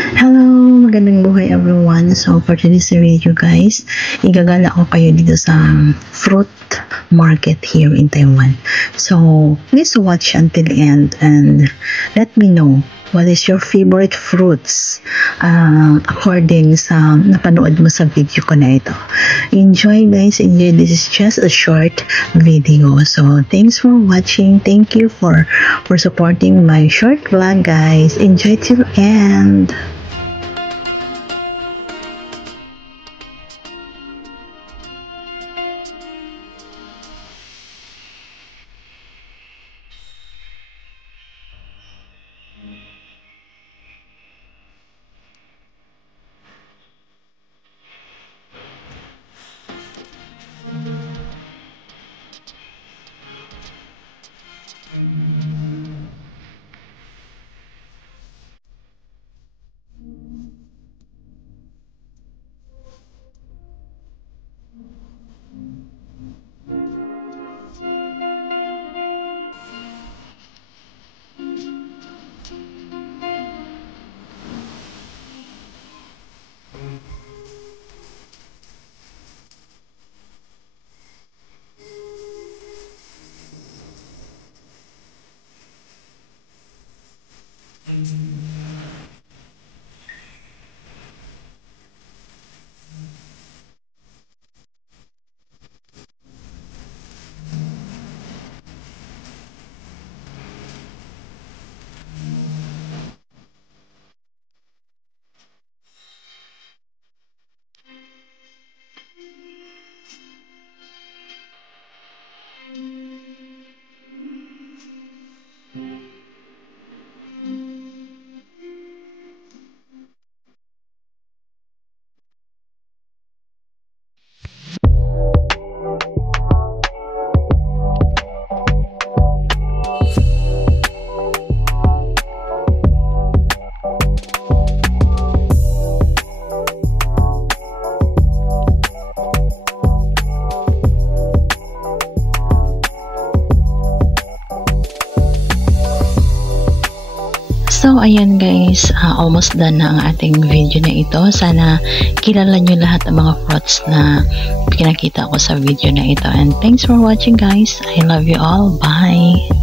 Hello, magandang buhay everyone. So for today's video guys, igagala ko kayo dito sa fruit market here in Taiwan. So please watch until the end and let me know what is your favorite fruits according sa napanood mo sa video ko na ito. Enjoy guys, enjoy. This is just a short video. So thanks for watching. Thank you for supporting my short vlog guys. Enjoy till end. So, ayan guys, almost done na ang ating video na ito. Sana kilala nyo lahat ng mga fruits na pinakita ko sa video na ito. And thanks for watching guys. I love you all. Bye!